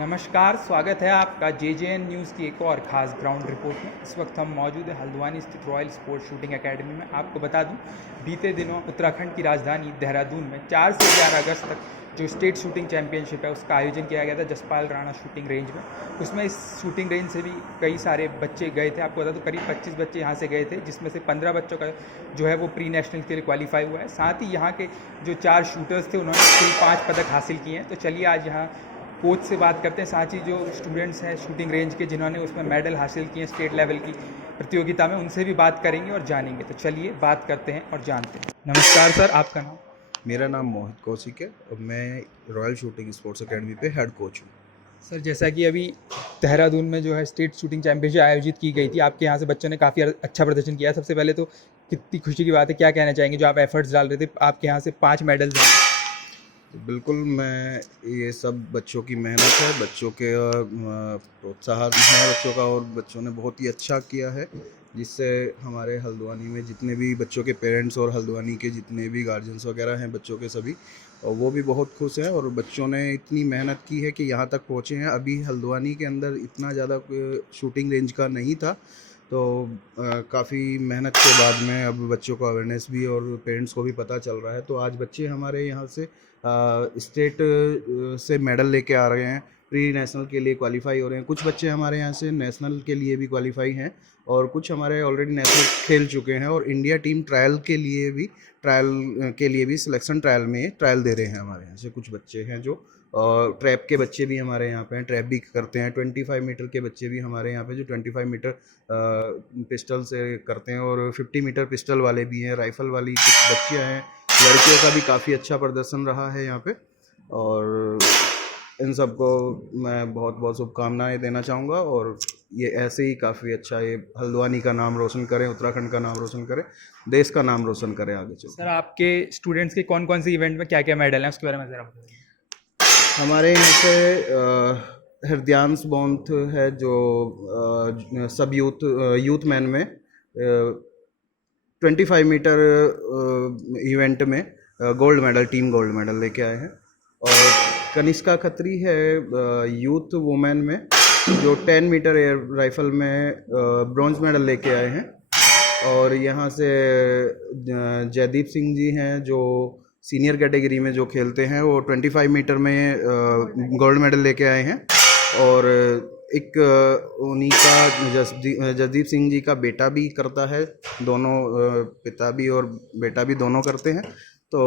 नमस्कार, स्वागत है आपका जेजेएन न्यूज़ की एक और ख़ास ग्राउंड रिपोर्ट में। इस वक्त हम मौजूद हैं हल्द्वानी स्थित रॉयल स्पोर्ट्स शूटिंग एकेडमी में। आपको बता दूं, बीते दिनों उत्तराखंड की राजधानी देहरादून में 4 से 11 अगस्त तक जो स्टेट शूटिंग चैंपियनशिप है उसका आयोजन किया गया था जसपाल राणा शूटिंग रेंज में। उसमें इस शूटिंग रेंज से भी कई सारे बच्चे गए थे। आपको बता दूं, करीब 25 बच्चे यहाँ से गए थे, जिसमें से 15 बच्चों का जो है वो प्री नेशनल के लिए क्वालिफाई हुआ है। साथ ही यहाँ के जो 4 शूटर्स थे उन्होंने कुल 5 पदक हासिल किए हैं। तो चलिए आज यहाँ कोच से बात करते हैं, साथ ही जो स्टूडेंट्स हैं शूटिंग रेंज के जिन्होंने उसमें मेडल हासिल किए स्टेट लेवल की प्रतियोगिता में, उनसे भी बात करेंगे और जानेंगे। तो चलिए बात करते हैं और जानते हैं। नमस्कार सर, आपका नाम? मेरा नाम मोहित कौशिक है और मैं रॉयल शूटिंग स्पोर्ट्स एकेडमी पे हेड कोच हूँ। सर, जैसा कि अभी देहरादून में जो है स्टेट शूटिंग चैंपियनशिप आयोजित की गई थी, आपके यहाँ से बच्चों ने काफ़ी अच्छा प्रदर्शन किया। सबसे पहले तो कितनी खुशी की बात है, क्या कहना चाहेंगे? जो आप एफर्ट्स डाल रहे थे, आपके यहाँ से 5 मेडल्स हैं। तो बिल्कुल, मैं ये सब बच्चों की मेहनत है, बच्चों के प्रोत्साहन है बच्चों का, और बच्चों ने बहुत ही अच्छा किया है, जिससे हमारे हल्द्वानी में जितने भी बच्चों के पेरेंट्स और हल्द्वानी के जितने भी गार्जियंस वगैरह हैं बच्चों के सभी, और वो भी बहुत खुश हैं। और बच्चों ने इतनी मेहनत की है कि यहाँ तक पहुँचे हैं। अभी हल्द्वानी के अंदर इतना ज़्यादा शूटिंग रेंज का नहीं था, तो काफ़ी मेहनत के बाद में अब बच्चों को अवेयरनेस भी और पेरेंट्स को भी पता चल रहा है। तो आज बच्चे हमारे यहाँ से स्टेट से मेडल लेके आ रहे हैं, प्री नेशनल के लिए क्वालिफाई हो रहे हैं। कुछ बच्चे हमारे यहाँ से नेशनल के लिए भी क्वालिफाई हैं, और कुछ हमारे ऑलरेडी नेशनल खेल चुके हैं, और इंडिया टीम ट्रायल के लिए भी सिलेक्शन ट्रायल में ट्रायल दे रहे हैं। हमारे यहाँ से कुछ बच्चे हैं जो ट्रैप के बच्चे भी हमारे यहाँ पे हैं, ट्रैप भी करते हैं। 25 मीटर के बच्चे भी हमारे यहाँ पे जो 25 मीटर पिस्टल से करते हैं, और 50 मीटर पिस्टल वाले भी हैं, राइफल वाली कुछ बच्चियाँ हैं। लड़कियों का भी काफ़ी अच्छा प्रदर्शन रहा है यहाँ पे, और इन सबको मैं बहुत बहुत शुभकामनाएं देना चाहूँगा। और ये ऐसे ही काफ़ी अच्छा ये हल्द्वानी का नाम रोशन करें, उत्तराखंड का नाम रोशन करें, देश का नाम रोशन करें आगे चल। सर, आपके स्टूडेंट्स के कौन कौन से इवेंट में क्या क्या मेडल हैं, उसके बारे में ज़रा बताइए। हमारे यहाँ से हृदयांश बोंथ है, जो सब यूथ मैन में 25 मीटर इवेंट में gold medal, team gold medal लेके आए हैं। और कनिष्का खत्री है यूथ वुमेन में, जो 10 मीटर एयर राइफल में ब्रॉन्ज मेडल लेके आए हैं। और यहाँ से जयदीप सिंह जी हैं, जो सीनियर कैटेगरी में जो खेलते हैं, वो 25 मीटर में गोल्ड मेडल लेके आए हैं। और एक उन्हीं का जसदीप सिंह जी का बेटा भी करता है, दोनों पिता भी और बेटा भी दोनों करते हैं। तो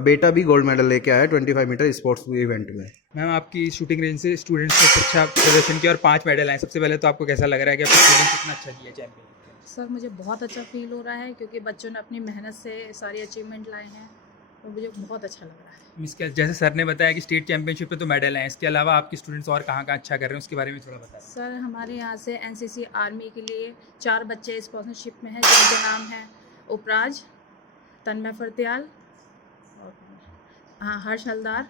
बेटा भी गोल्ड मेडल लेके आया 25 मीटर स्पोर्ट्स इवेंट में। मैम, आपकी शूटिंग रेंज से स्टूडेंट्स ने अच्छा प्रदर्शन किया और 5 मेडल आए। सबसे पहले तो आपको कैसा लग रहा है कि आपके स्टूडेंट्स कितना अच्छा किया चैंपियन? सर, मुझे बहुत अच्छा फील हो रहा है, क्योंकि बच्चों ने अपनी मेहनत से सारी अचीवमेंट लाए हैं, और मुझे बहुत अच्छा लग रहा है। इसके जैसे सर ने बताया कि स्टेट चैंपियनशिप पे तो मेडल हैं, इसके अलावा आपके स्टूडेंट्स और कहाँ कहाँ अच्छा कर रहे हैं, उसके बारे में थोड़ा बताएं। सर, हमारे यहाँ से एनसीसी आर्मी के लिए 4 बच्चे स्पॉन्सरशिप में हैं, जिनके नाम हैं उपराज, तन्मय फरत्याल, और हाँ हर्ष हलदार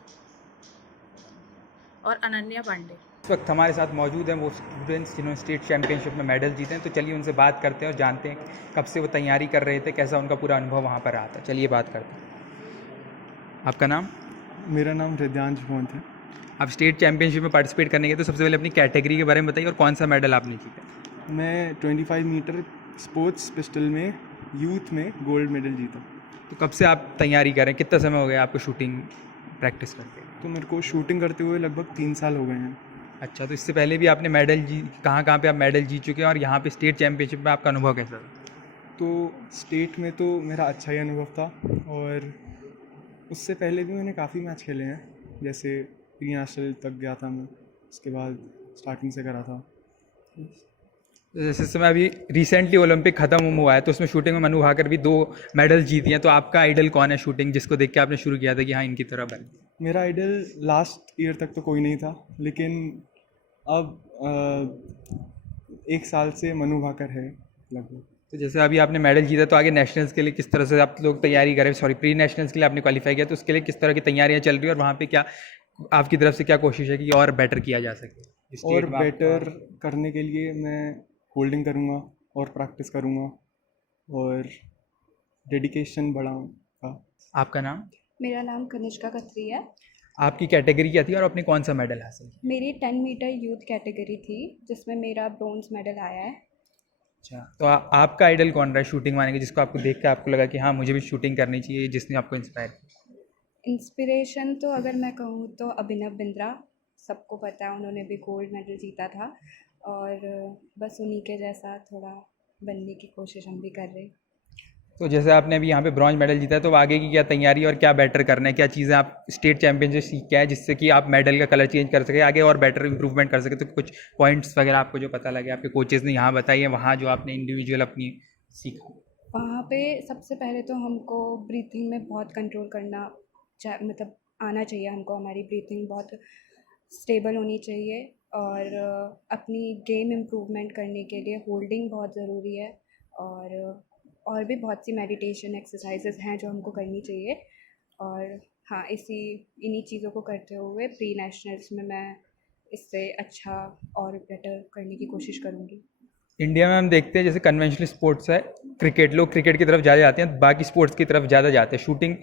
और अनन्या पांडे। इस वक्त हमारे साथ मौजूद हैं वो स्टूडेंट्स जिन्होंने स्टेट चैंपियनशिप में मेडल जीते हैं। तो चलिए उनसे बात करते हैं और जानते हैं कब से वो तैयारी कर रहे थे, कैसा उनका पूरा अनुभव वहाँ पर रहा था। चलिए बात करते हैं। आपका नाम? मेरा नाम हृदयांश बोंथ है। आप स्टेट चैंपियनशिप में पार्टिसिपेट करने गए, तो सबसे पहले अपनी कैटेगरी के बारे में बताइए और कौन सा मेडल आपने जीता? मैं 25 मीटर स्पोर्ट्स पिस्टल में यूथ में गोल्ड मेडल जीता। तो कब से आप तैयारी कर रहे हैं, कितना समय हो गया आपको शूटिंग प्रैक्टिस करते? तो मेरे को शूटिंग करते हुए लगभग 3 साल हो गए हैं। अच्छा, तो इससे पहले भी आपने मेडल कहाँ कहाँ पे आप मेडल जीत चुके हैं, और यहाँ पे स्टेट चैंपियनशिप में आपका अनुभव कैसा था? तो स्टेट में तो मेरा अच्छा ही अनुभव था, और उससे पहले भी मैंने काफ़ी मैच खेले हैं। जैसे प्री नेशनल तक गया था मैं, उसके बाद स्टार्टिंग से करा था। जैसे समय अभी रिसेंटली ओलंपिक खत्म हुआ है, तो उसमें शूटिंग में मनु भाकर भी 2 मेडल जीती हैं। तो आपका आइडल कौन है शूटिंग, जिसको देख के आपने शुरू किया था कि हाँ इनकी तरह बन? मेरा आइडल लास्ट ईयर तक तो कोई नहीं था, लेकिन अब 1 साल से मनु भाकर है लगभग। तो जैसे अभी आपने मेडल जीता, तो आगे नेशनल्स के लिए किस तरह से आप लोग तैयारी करें? सॉरी, प्री नेशनल्स के लिए आपने क्वालिफाई किया, तो उसके लिए किस तरह की तैयारियां चल रही है, और वहाँ पे क्या आपकी तरफ से क्या कोशिश है कि और बेटर किया जा सके? और बेटर करने के लिए मैं होल्डिंग करूँगा और प्रैक्टिस करूँगा और डेडिकेशन बढ़ाऊँगा। आपका नाम? मेरा नाम कनिष्का खत्री है। आपकी कैटेगरी क्या थी और आपने कौन सा मेडल हासिल किया? मेरी 10 मीटर यूथ कैटेगरी थी जिसमें मेरा ब्रोंज मेडल आया है। अच्छा, तो आपका आइडल कौन रहा है शूटिंग माने के, जिसको आपको देख के आपको लगा कि हाँ मुझे भी शूटिंग करनी चाहिए, जिसने आपको इंस्पायर किया? इंस्पिरेशन तो अगर मैं कहूँ तो अभिनव बिंद्रा, सबको पता है उन्होंने भी गोल्ड मेडल जीता था और बस उन्हीं के जैसा थोड़ा बनने की कोशिश हम भी कर रहे हैं। तो जैसे आपने अभी यहाँ पे ब्रॉन्ज मेडल जीता है, तो आगे की क्या तैयारी और क्या बेटर करना है, क्या चीज़ें आप स्टेट चैंपियनशिप सीख के आए जिससे कि आप मेडल का कलर चेंज कर सके, आगे और बेटर इंप्रूवमेंट कर सके? तो कुछ पॉइंट्स वगैरह आपको जो पता लगे, आपके कोचेज़ ने यहाँ बताई है, वहाँ जो आपने इंडिविजुअल अपनी सीखा? वहाँ पे सबसे पहले तो हमको ब्रीथिंग में बहुत कंट्रोल करना मतलब आना चाहिए हमको। हमारी ब्रीथिंग बहुत स्टेबल होनी चाहिए और अपनी गेम इम्प्रूवमेंट करने के लिए होल्डिंग बहुत ज़रूरी है और भी बहुत सी मेडिटेशन एक्सरसाइजेस हैं जो हमको करनी चाहिए। और हाँ, इन्हीं चीज़ों को करते हुए प्री नेशनल्स में मैं इससे अच्छा और बेटर करने की कोशिश करूँगी। इंडिया में हम देखते हैं जैसे कन्वेंशनल स्पोर्ट्स है, क्रिकेट, लोग क्रिकेट की तरफ ज़्यादा जाते हैं, बाकी स्पोर्ट्स की तरफ ज़्यादा जाते हैं। Shooting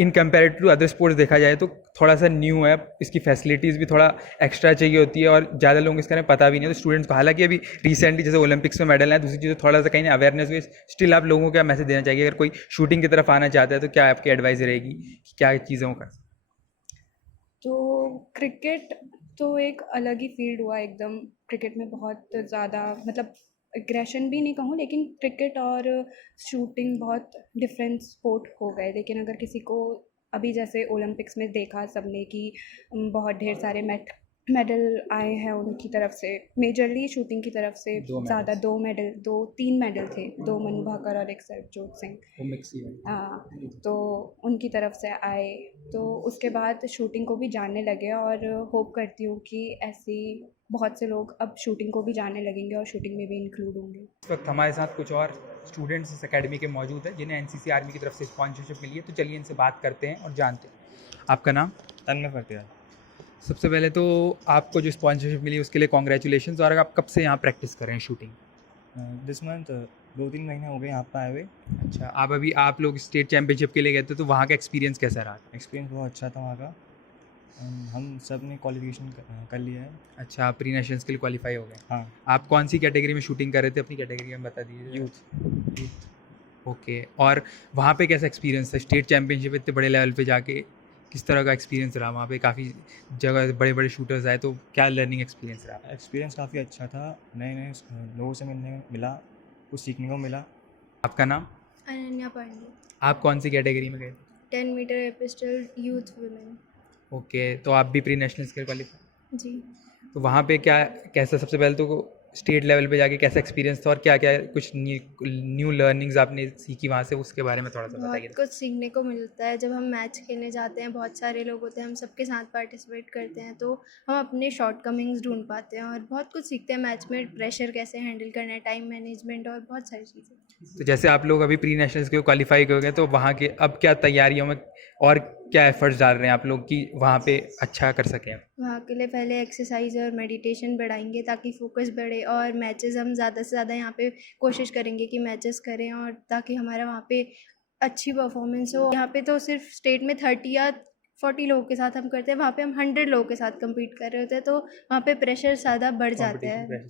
in comparative to other sports देखा जाए तो थोड़ा सा न्यू है, इसकी फैसिलिटीज़ भी थोड़ा एक्स्ट्रा चाहिए होती है और ज़्यादा लोगों को इसके बारे में पता भी नहीं है। तो स्टूडेंट्स को, हालांकि अभी रिसेंटली जैसे ओलंपिक्स में मेडल है, दूसरी चीज़ें थोड़ा सा कहीं ना अवेयरनेस हुई, स्टिल आप लोगों को क्या मैसेज देना चाहिए? अगर कोई शूटिंग की तरफ आना चाहता है तो क्या आपकी एडवाइस रहेगी कि क्या चीज़ों का? तो क्रिकेट तो एक अलग ही फील्ड हुआ एकदम। क्रिकेट में बहुत ज़्यादा मतलब एग्रेशन भी नहीं कहूँ, लेकिन क्रिकेट और शूटिंग बहुत डिफरेंट स्पोर्ट हो गए। लेकिन अगर किसी को अभी जैसे ओलंपिक्स में देखा सबने कि बहुत ढेर सारे मेडल आए हैं उनकी तरफ से, मेजरली शूटिंग की तरफ से ज़्यादा 3 मेडल थे, 2 मनु भाकर और 1 सरबजोत सिंह। हाँ, तो उनकी तरफ से आए, तो उसके बाद शूटिंग को भी जानने लगे और होप करती हूँ कि ऐसी बहुत से लोग अब शूटिंग को भी जानने लगेंगे और शूटिंग में भी इंक्लूड होंगे। इस वक्त हमारे साथ कुछ और स्टूडेंट्स इस अकेडमी के मौजूद हैं जिन्हें एनसीसी आर्मी की तरफ से स्पॉन्सरशिप मिली है, तो चलिए इनसे बात करते हैं और जानते हैं। आपका नाम? तन्मय फतेहाल। सबसे पहले तो आपको जो स्पॉन्सरशिप मिली उसके लिए कॉन्ग्रेचुलेशन। और आप कब से यहाँ प्रैक्टिस कर रहे हैं शूटिंग? दिस मंथ 2-3 महीने हो गए यहाँ पर आए हुए। अच्छा, आप लोग स्टेट चैंपियनशिप के लिए गए थे, तो वहाँ का एक्सपीरियंस कैसा रहा? एक्सपीरियंस बहुत अच्छा था वहाँ का। हम सब ने क्वालिफिकेशन कर लिया है। अच्छा, आप प्री नेशनल्स के लिए क्वालिफाई हो गए। हाँ, आप कौन सी कैटेगरी में शूटिंग कर रहे थे? अपनी कैटेगरी में बता दीजिए। यूथ। ओके, और वहाँ पे कैसा एक्सपीरियंस था स्टेट चैंपियनशिप इतने बड़े लेवल पे जाके? किस तरह का एक्सपीरियंस रहा? वहाँ पे काफ़ी जगह बड़े बड़े शूटर्स आए, तो क्या लर्निंग एक्सपीरियंस रहा? एक्सपीरियंस काफ़ी अच्छा था, नए नए लोगों से मिला, कुछ सीखने को मिला। आपका नाम? अनन्या पांडे। आप कौन सी कैटेगरी में गए? 10 metre air pistol youth women. Okay, तो आप भी प्री नेशनल्स के लिए क्वालिफाई? जी। तो वहाँ पे कैसा, सबसे पहले तो स्टेट लेवल पे जाके कैसा एक्सपीरियंस था और क्या क्या कुछ न्यू लर्निंग्स आपने सीखी वहाँ से, उसके बारे में थोड़ा सा बताइए। बहुत कुछ सीखने को मिलता है जब हम मैच खेलने जाते हैं। बहुत सारे लोग होते हैं, हम सबके साथ पार्टिसिपेट करते हैं, तो हम अपने शॉर्ट कमिंग्स ढूंढ पाते हैं और बहुत कुछ सीखते हैं मैच में। प्रेशर कैसे हैंडल करना है, टाइम मैनेजमेंट और बहुत सारी चीज़ें। तो जैसे आप लोग अभी प्री नेशनल्स के क्वालिफाई हो गए, तो वहाँ के अब क्या तैयारियों में और क्या एफर्ट्स डाल रहे हैं आप लोग कि वहाँ पे अच्छा कर सकें? वहाँ के लिए पहले एक्सरसाइज और मेडिटेशन बढ़ाएंगे ताकि फोकस बढ़े, और मैचेस हम ज़्यादा से ज़्यादा यहाँ पे कोशिश करेंगे कि मैचेस करें, और ताकि हमारा वहाँ पे अच्छी परफॉर्मेंस हो। यहाँ पे तो सिर्फ स्टेट में 30 या 40 लोगों के साथ हम करते हैं, वहाँ पे हम 100 लोगों के साथ compete कर रहे होते हैं, तो वहाँ पे प्रेशर ज़्यादा बढ़ जाता है।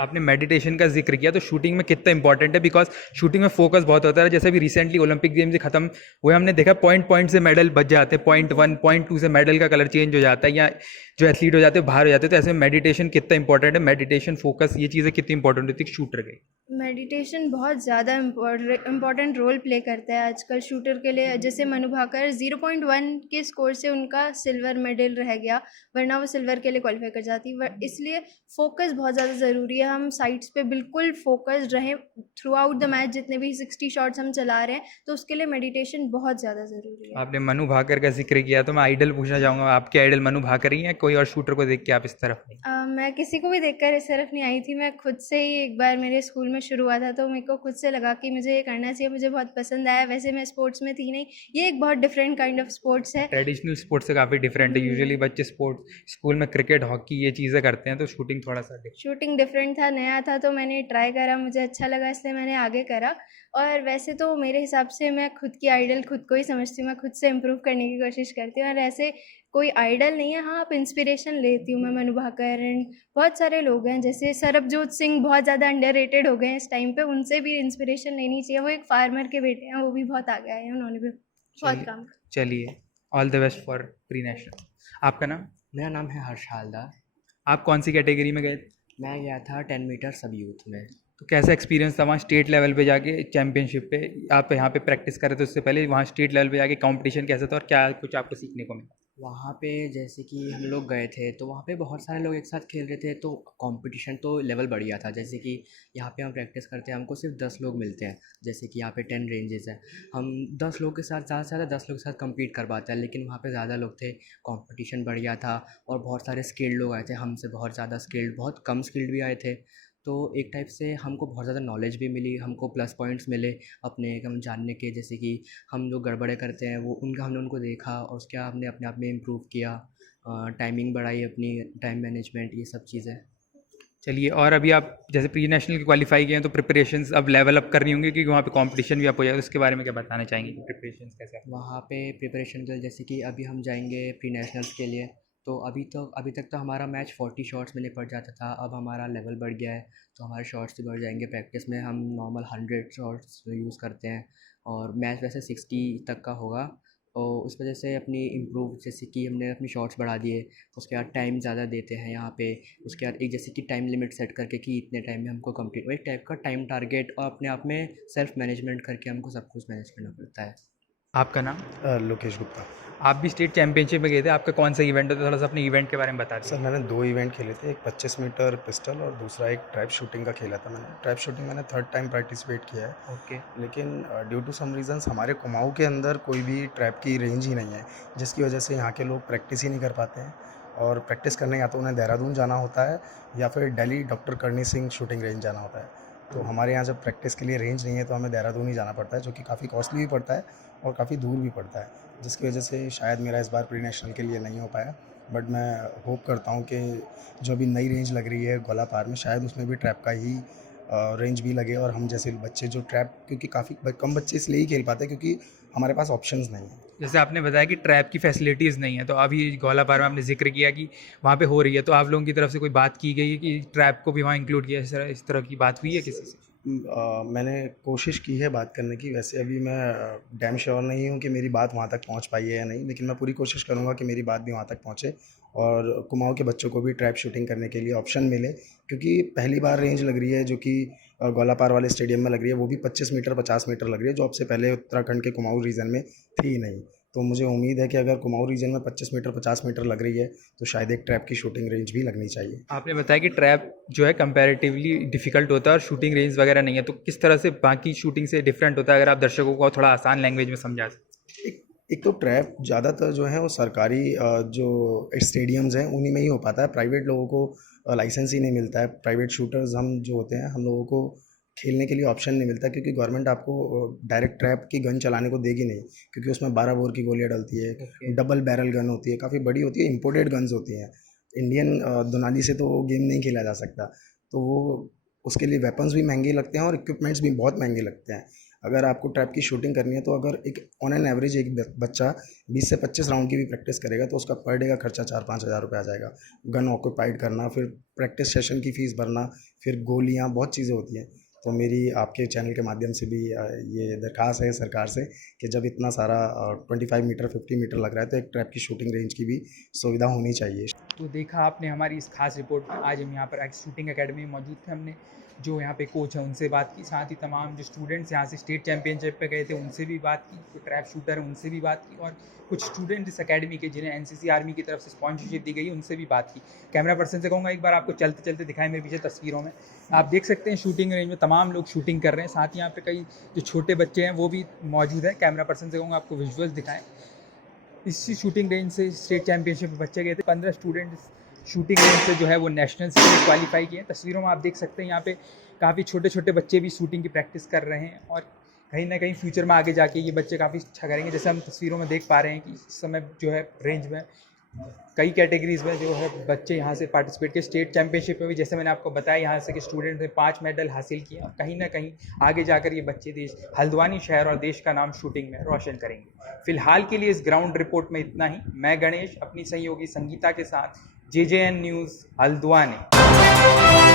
आपने मेडिटेशन का जिक्र किया, तो शूटिंग में कितना इंपॉर्टेंट है? बिकॉज शूटिंग में फोकस बहुत होता है। जैसे अभी रिसेंटली ओलंपिक गेम्स खत्म हुए, हमने देखा पॉइंट से मेडल बच जाते हैं, 0.1 0.2 से मेडल का कलर चेंज हो जाता है, या जो एथलीट हो जाते हैं बाहर हो जाते हैं। तो ऐसे में मेडिटेशन कितना इंपॉर्टेंट है? मेडिटेशन, फोकस, ये चीज़ें कितनी इंपॉर्टेंट होती है शूटर के? मेडिटेशन बहुत ज़्यादा इम्पॉर्टेंट रोल प्ले करता है आजकल शूटर के लिए। जैसे मनु भाकर 0.1 के स्कोर से उनका सिल्वर मेडल रह गया, वरना वो सिल्वर के लिए क्वालिफाई कर जाती। इसलिए फोकस बहुत ज़्यादा ज़रूरी है। हम साइड्स पे बिल्कुल फोकस्ड रहें थ्रू आउट द मैच। जितने भी 60 शॉट्स हम चला रहे हैं, तो उसके लिए मेडिटेशन बहुत ज़्यादा ज़रूरी है। आपने मनु भाकर का जिक्र किया, तो मैं आइडल पूछना चाहूँगा, आपके आइडल मनु भाकर ही हैं, कोई और शूटर को देख के आप इस तरफ नहीं? मैं किसी को भी देखकर इस तरफ नहीं आई थी। मैं खुद से ही एक बार मेरे स्कूल में शुरू हुआ था, तो मेरे को खुद से लगा कि मुझे ये करना चाहिए, मुझे बहुत पसंद आया। वैसे मैं स्पोर्ट्स में थी नहीं, ये एक बहुत डिफरेंट काइंड ऑफ स्पोर्ट्स है। ट्रेडिशनल स्पोर्ट्स से काफ़ी डिफरेंट है। यूजुअली बच्चे स्पोर्ट्स स्कूल में क्रिकेट, हॉकी ये चीज़ें करते हैं, तो शूटिंग थोड़ा सा शूटिंग डिफरेंट था, नया था, तो मैंने ट्राई करा, मुझे अच्छा लगा, इसलिए मैंने आगे करा। और वैसे तो मेरे हिसाब से मैं खुद की आइडल खुद को ही समझती हूँ, मैं खुद से इम्प्रूव करने की कोशिश करती हूँ। और ऐसे कोई आइडल नहीं है। हाँ, आप इंस्पिरेशन लेती हूँ मैं मनु भाकर एंड बहुत सारे लोग हैं, जैसे सरबजोत सिंह बहुत ज़्यादा अंडररेटेड हो गए हैं इस टाइम पे, उनसे भी इंस्पिरेशन लेनी चाहिए। वो एक फार्मर के बेटे हैं, वो भी बहुत आगे आए हैं, उन्होंने भी बहुत चलिए काम चलिए, all the best for pre national. आपका नाम? मेरा नाम है हर्ष हालदार। आप कौन सी कैटेगरी में गए थे? मैं गया था 10 मीटर सब यूथ में। तो कैसा एक्सपीरियंस था वहाँ स्टेट लेवल पे जाके, चैम्पियनशिप पे? आप यहाँ पे प्रैक्टिस कर रहे थे, उससे पहले वहाँ स्टेट लेवल पे जाके कंपटीशन कैसा था और क्या कुछ आपको सीखने को मिला? वहाँ पे जैसे कि हम लोग गए थे तो वहाँ पे बहुत सारे लोग एक साथ खेल रहे थे, तो कंपटीशन तो लेवल बढ़िया था। जैसे कि यहाँ पे हम प्रैक्टिस करते हैं, हमको सिर्फ 10 लोग मिलते हैं। जैसे कि यहाँ पे 10 रेंजेस हैं, हम 10 लोग के साथ ज़्यादा से ज़्यादा 10 लोग के साथ कम्पीट कर पाते हैं। लेकिन वहाँ पे ज़्यादा लोग थे, कंपटीशन बढ़िया था और बहुत सारे स्किल्ड लोग आए थे, हमसे बहुत ज़्यादा स्किल्ड, बहुत कम स्किल्ड भी आए थे। तो एक टाइप से हमको बहुत ज़्यादा नॉलेज भी मिली, हमको प्लस पॉइंट्स मिले अपने हम जानने के। जैसे कि हम जो गड़बड़े करते हैं वो उनका हमने उनको देखा और उसके हमने अपने आप में इम्प्रूव किया, टाइमिंग बढ़ाई अपनी, टाइम मैनेजमेंट, ये सब चीज़ें। चलिए, और अभी आप जैसे प्री नेशनल के क्वालिफाई किए हैं तो प्रिपरेशंस अब लेवल अप करनी होंगी क्योंकि वहाँ पे कंपटीशन भी आप हो जाएगा, उसके बारे में क्या बताना चाहेंगे कि प्रिपरेशंस कैसे हैं? वहाँ पे प्रिपरेशन के लिए जैसे कि अभी हम जाएंगे प्री नेशनल्स के लिए, तो अभी तक तो हमारा मैच 40 शॉट्स में निपट जाता था। अब हमारा लेवल बढ़ गया है तो हमारे शॉट्स भी बढ़ जाएंगे। प्रैक्टिस में हम नॉर्मल 100 शॉट्स यूज़ करते हैं और मैच वैसे 60 तक का होगा। और उस वजह से अपनी इम्प्रूव, जैसे कि हमने अपनी शॉट्स बढ़ा दिए, उसके बाद टाइम ज़्यादा देते हैं यहाँ पे। उसके बाद एक जैसे कि टाइम लिमिट सेट करके कि इतने टाइम में हमको कंप्लीट, एक टाइप का टाइम टारगेट, और अपने आप में सेल्फ मैनेजमेंट करके हमको सब कुछ मैनेज करना पड़ता है। आपका नाम? लोकेश गुप्ता। आप भी स्टेट चैंपियनशिप में गए थे, आपका कौन सा इवेंट था? थोड़ा सा अपने इवेंट के बारे में बता सर दीजिए। मैंने 2 इवेंट खेले थे, एक 25 मीटर पिस्टल और दूसरा एक ट्रैप शूटिंग का खेला था मैंने। ट्रैप शूटिंग मैंने 3rd टाइम पार्टिसिपेट किया है। ओके। लेकिन ड्यू टू सम रीज़न्स हमारे कुमाऊँ के अंदर कोई भी ट्रैप की रेंज ही नहीं है, जिसकी वजह से यहाँ के लोग प्रैक्टिस ही नहीं कर पाते हैं। और प्रैक्टिस करने या तो उन्हें देहरादून जाना होता है या फिर दिल्ली डॉक्टर करनी सिंह शूटिंग रेंज जाना होता है। तो हमारे यहाँ जब प्रैक्टिस के लिए रेंज नहीं है तो हमें देहरादून ही जाना पड़ता है, जो कि काफ़ी कॉस्टली भी पड़ता है और काफ़ी दूर भी पड़ता है, जिसकी वजह से शायद मेरा इस बार प्री नेशनल के लिए नहीं हो पाया। बट मैं होप करता हूँ कि जो भी नई रेंज लग रही है गोलापार में, शायद उसमें भी ट्रैप का ही रेंज भी लगे और हम जैसे बच्चे जो ट्रैप, क्योंकि काफ़ी कम बच्चे इसलिए ही खेल पाते हैं क्योंकि हमारे पास ऑप्शंस नहीं है। जैसे आपने बताया कि ट्रैप की फैसिलिटीज़ नहीं है, तो अभी ग्वालापार में आपने जिक्र किया कि वहाँ पे हो रही है, तो आप लोगों की तरफ से कोई बात की गई है कि ट्रैप को भी वहाँ इंक्लूड किया, इस तरह की बात हुई है किसी से? मैंने कोशिश की है बात करने की। वैसे अभी मैं डैम श्योर नहीं हूँ कि मेरी बात वहाँ तक पहुँच पाई है या नहीं, लेकिन मैं पूरी कोशिश करूँगा कि मेरी बात भी वहाँ तक पहुँचे और कुमाऊँ के बच्चों को भी ट्रैप शूटिंग करने के लिए ऑप्शन मिले। क्योंकि पहली बार रेंज लग रही है जो कि ग्वालापार वाले स्टेडियम में लग रही है, वो भी 25 मीटर 50 मीटर लग रही है, जो अब से पहले उत्तराखंड के कुमाऊँ रीजन में थी ही नहीं। तो मुझे उम्मीद है कि अगर कुमाऊँ रीजन में 25 मीटर 50 मीटर लग रही है तो शायद एक ट्रैप की शूटिंग रेंज भी लगनी चाहिए। आपने बताया कि ट्रैप जो है कंपैरेटिवली डिफ़िकल्ट होता है और शूटिंग रेंज वगैरह नहीं है, तो किस तरह से बाकी शूटिंग से डिफरेंट होता है, अगर आप दर्शकों को थोड़ा आसान लैंग्वेज में समझा सकें? एक तो ट्रैप ज़्यादातर जो है वो सरकारी जो स्टेडियम्स हैं उन्हीं में ही हो पाता है। प्राइवेट लोगों को लाइसेंस ही नहीं मिलता है। प्राइवेट शूटर्स हम जो होते हैं, हम लोगों को खेलने के लिए ऑप्शन नहीं मिलता, क्योंकि गवर्नमेंट आपको डायरेक्ट ट्रैप की गन चलाने को देगी नहीं, क्योंकि उसमें 12 बोर की गोलियां डलती है, डबल बैरल गन होती है, काफ़ी बड़ी होती है, इंपोर्टेड गन्स होती हैं। इंडियन दुनाली से तो वो गेम नहीं खेला जा सकता, तो वो उसके लिए वेपन्स भी महंगे लगते हैं और इक्विपमेंट्स भी बहुत महंगे लगते हैं। अगर आपको ट्रैप की शूटिंग करनी है तो अगर एक ऑन एन एवरेज एक बच्चा 20 से 25 राउंड की भी प्रैक्टिस करेगा तो उसका पर डे का खर्चा 4-5 हज़ार रुपये आ जाएगा। गन ऑक्यूपाइड करना, फिर प्रैक्टिस सेशन की फ़ीस भरना, फिर गोलियाँ, बहुत चीज़ें होती हैं। तो मेरी आपके चैनल के माध्यम से भी ये दरख्वास्त है सरकार से कि जब इतना सारा 25 मीटर 50 मीटर लग रहा है तो एक ट्रैप की शूटिंग रेंज की भी सुविधा होनी चाहिए। तो देखा आपने हमारी इस खास रिपोर्ट में, आज हम यहाँ पर एक शूटिंग एकेडमी में मौजूद थे। हमने जो यहाँ पे कोच हैं उनसे बात की, साथ ही तमाम जो स्टूडेंट्स यहाँ से स्टेट चैम्पियनशिप पे गए थे उनसे भी बात की, जो ट्रैप शूटर हैं उनसे भी बात की, और कुछ स्टूडेंट इस एकेडमी के जिन्हें एनसीसी आर्मी की तरफ से स्पॉन्सरशिप दी गई उनसे भी बात की। कैमरा पर्सन से कहूँगा एक बार आपको चलते चलते दिखाएं मेरे पीछे तस्वीरों में। आप देख सकते हैं शूटिंग रेंज में तमाम लोग शूटिंग कर रहे हैं, साथ ही यहाँ पे कई जो छोटे बच्चे हैं वो भी मौजूद हैं। कैमरा पर्सन से कहूँगा आपको विजुअल्स दिखाएँ। इसी शूटिंग रेंज से स्टेट चैम्पियनशिप में बच्चे गए थे। 15 स्टूडेंट्स शूटिंग रेंज से जो है वो नेशनल से क्वालिफाई किए हैं। तस्वीरों में आप देख सकते हैं यहाँ पे काफ़ी छोटे छोटे बच्चे भी शूटिंग की प्रैक्टिस कर रहे हैं और कहीं ना कहीं फ्यूचर में आगे जाके ये बच्चे काफ़ी अच्छा करेंगे। जैसे हम तस्वीरों में देख पा रहे हैं कि इस समय जो है रेंज में कई कैटेगरीज में जो है बच्चे यहाँ से पार्टिसिपेट किए। स्टेट चैंपियनशिप में भी जैसे मैंने आपको बताया यहाँ से कि स्टूडेंट ने 5 मेडल हासिल किए और कहीं ना कहीं आगे जाकर ये बच्चे देश हल्द्वानी शहर और देश का नाम शूटिंग में रोशन करेंगे। फिलहाल के लिए इस ग्राउंड रिपोर्ट में इतना ही। मैं गणेश अपनी सहयोगी संगीता के साथ JJN न्यूज़ हल्द्वानी।